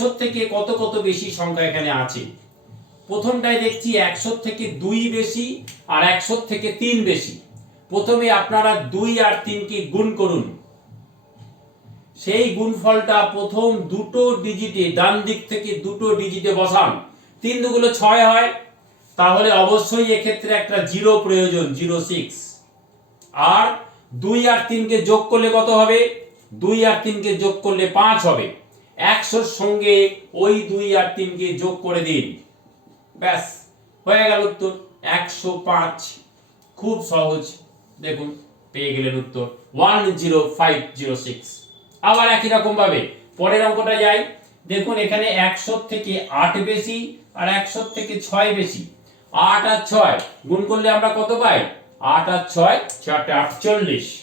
একশো থেকে কত কত বেশি সংখ্যা এখানে আছে? প্রথমটায় দেখছি একশো থেকে দুই বেশি আর একশো থেকে তিন বেশি। প্রথমে আপনারা দুই আর তিনকে গুণ করুন। সেই গুণফলটা প্রথম দুটো ডিজিটে ডান দিক থেকে দুটো ডিজিটে বসান। তিন দুগুলো ছয় হয়, তাহলে অবশ্যই এক্ষেত্রে একটা জিরো প্রয়োজন, জিরো সিক্স। আর দুই আর তিনকে যোগ করলে কত হবে? দুই আর তিনকে যোগ করলে পাঁচ হবে। একশোর সঙ্গে ওই দুই আর তিনকে যোগ করে দিন। ব্যাস, হয়ে গেল উত্তর। একশো পাঁচ। খুব সহজ। দেখুন, পেয়ে গেলেন উত্তর। One zero five zero six. আবার একই রকম ভাবে। পরের অঙ্কটা যাই। দেখুন, এখানে একশো থেকে আট বেশি আর একশো থেকে ছয় বেশি। আট আর ছয় গুণ করলে আমরা কত পাই? আট আর ছয়, চারটে আটচল্লিশ।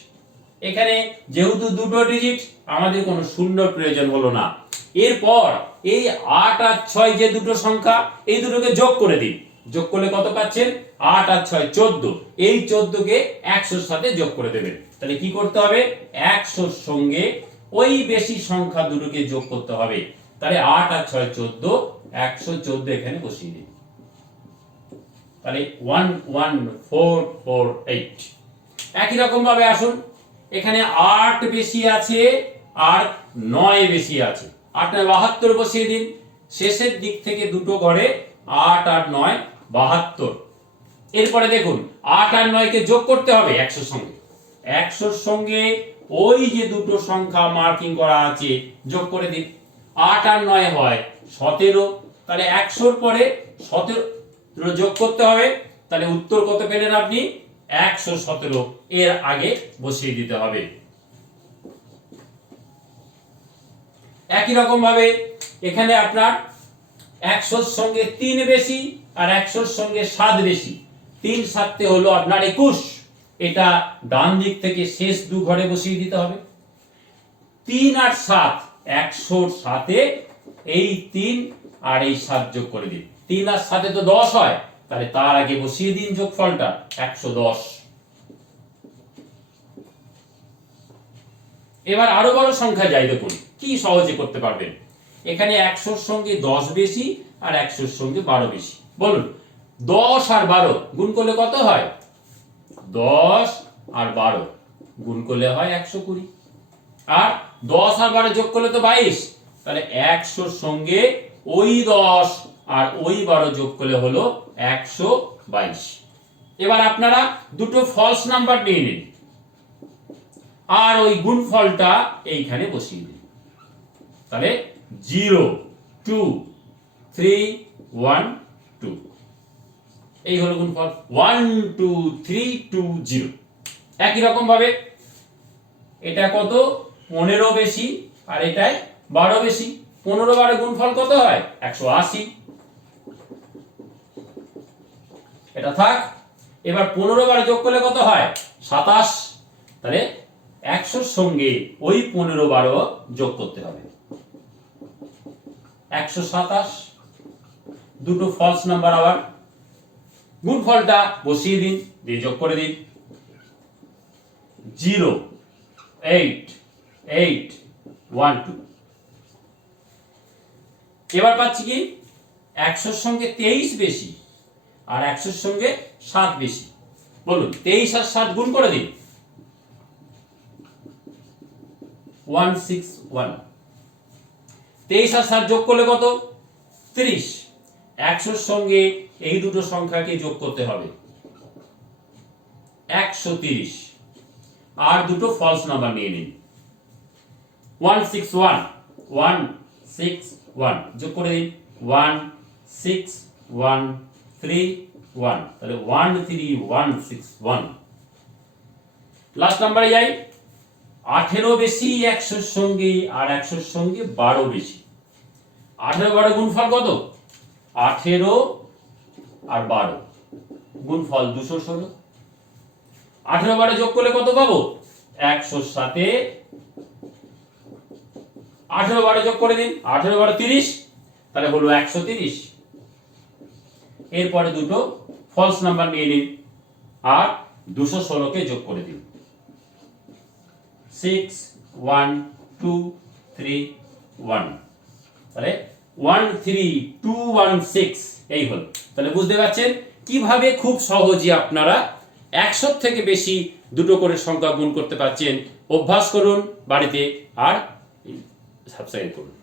এখানে যেহেতু দুটো ডিজিট আমাদের কোনো শূন্য প্রয়োজন হলো না। এরপর এই আট আর ছয় যে দুটো সংখ্যা, এই দুটোকে যোগ করে দিন। যোগ করলে কত পাচ্ছেন? আট আর ছয়, চোদ্দ। এই চোদ্দকে একশোর সাথে যোগ করে দেবেন। তাহলে কি করতে হবে? একশোর সঙ্গে ওই বেশি সংখ্যা দুটোকে যোগ করতে হবে। তাহলে আট আর ছয়, চোদ্দ, একশো চোদ্দ এখানে বসিয়ে দিন। তাহলে one one, four four, eight. একই রকম ভাবে আসুন। এখানে আট বেশি আছে আর নয় বেশি আছে। আট নয় বাহাত্তর বসিয়ে দিন। শেষের দিক থেকে দুটো ঘরে আট আর নয়, বাহাত্তর। এরপরে দেখুন, আট আর নয়কে যোগ করতে হবে একশোর সঙ্গে। একশোর সঙ্গে ওই যে দুটো সংখ্যা মার্কিং করা আছে, যোগ করে দিন। আট আর নয় হয় সতেরো। তাহলে একশোর পরে সতেরো যোগ করতে হবে। তাহলে উত্তর কত পেলেন আপনি? একশো সতেরো। এর আগে বসিয়ে দিতে হবে। একই রকম ভাবে এখানে আপনার একশোর সঙ্গে তিন বেশি আর একশোর সঙ্গে সাত বেশি। তিন সাততে হলো আপনার একুশ। এটা ডান দিক থেকে শেষ দু ঘরে বসিয়ে দিতে হবে। তিন আর সাত, একশোর সাথে এই তিন আর এই সাত যোগ করে দিন। তিন আর সাথে তো দশ হয়, তাহলে তার আগে বসিয়ে দিন যোগফলটা, একশো দশ। এবার আরও বড় সংখ্যা যাই দেখুন, কি সহজে করতে পারবেন? এখানে একশোর সঙ্গে দশ বেশি আর একশোর সঙ্গে বারো বেশি। বলুন, দশ আর বারো গুণ করলে কত হয়? দশ আর বারো গুণ করলে হয় একশো কুড়ি। আর দশ আর বারো যোগ করলে তো বাইশ, তাহলে একশোর সঙ্গে ওই দশ আর ওই বারো যোগ করলে হলো একশো বাইশ। এবার আপনারা দুটো ফলস নাম্বার নিয়ে নিন। আর ওই গুণফলটা এইখানে বসিয়ে দিন তাহলে zero, two, three, one, two. এই হলো গুণফল। One, two, three, two, zero. একই রকম ভাবে এটা কত? পনেরো বেশি, আর এটাই বারো বেশি। পনেরো বারো গুণফল কত হয়? একশো আশি। এটা থাক। এবার পনেরো বার যোগ করলে কত হয়? সাতাশ। তাহলে একশোর সঙ্গে ওই পনেরো বারো যোগ করতে হবে। একশো সাতাশ, দুটো ফলস নাম্বার আবার। গুণফলটা বসিয়ে দিন, দিয়ে যোগ করে দিন। Zero eight eight one two এবার পাচ্ছি কি? একশোর সঙ্গে তেইশ বেশি আর একশোর সঙ্গে সাত বেশি। বলুন, তেইশ আর সাত গুণ করে দিন। ওয়ান সিক্স ওয়ান তেইশ আর সাত যোগ করলে কত? ত্রিশ। একশোর সঙ্গে এই দুটো সংখ্যাকে যোগ করতে হবে। একশো তিরিশ। আর দুটো ফলস নাম্বার নিয়ে নিন। One six one one six one যোগ করে দিন। One six one three one তাহলে one three one six one last নাম্বারে যাই। আঠেরো বেশি, একশোর সঙ্গে, আর একশোর সঙ্গে বারো বেশি। আঠেরো বারো গুণফল কত? আঠেরো আর বারো। গুণফল দুশো ষোলো। আঠেরো বারো যোগ করলে কত পাবো? একশোর সাথে। আঠেরো বারো যোগ করে দিন। আঠেরো বারো তিরিশ, তাহলে হলো একশো তিরিশ। এরপরে দুটো ফলস নাম্বার নিয়ে নিন। আর দুশো ষোলোকে যোগ করে দিন। Six one two three one তাহলে one three two one six এই হল। তাহলে বুঝতে পারছেন? কীভাবে খুব সহজে আপনারা একশো থেকে বেশি দুটো করে সংখ্যা গুণ করতে পারছেন? অভ্যাস করুন বাড়িতে আর সাবস্ক্রাইব করুন।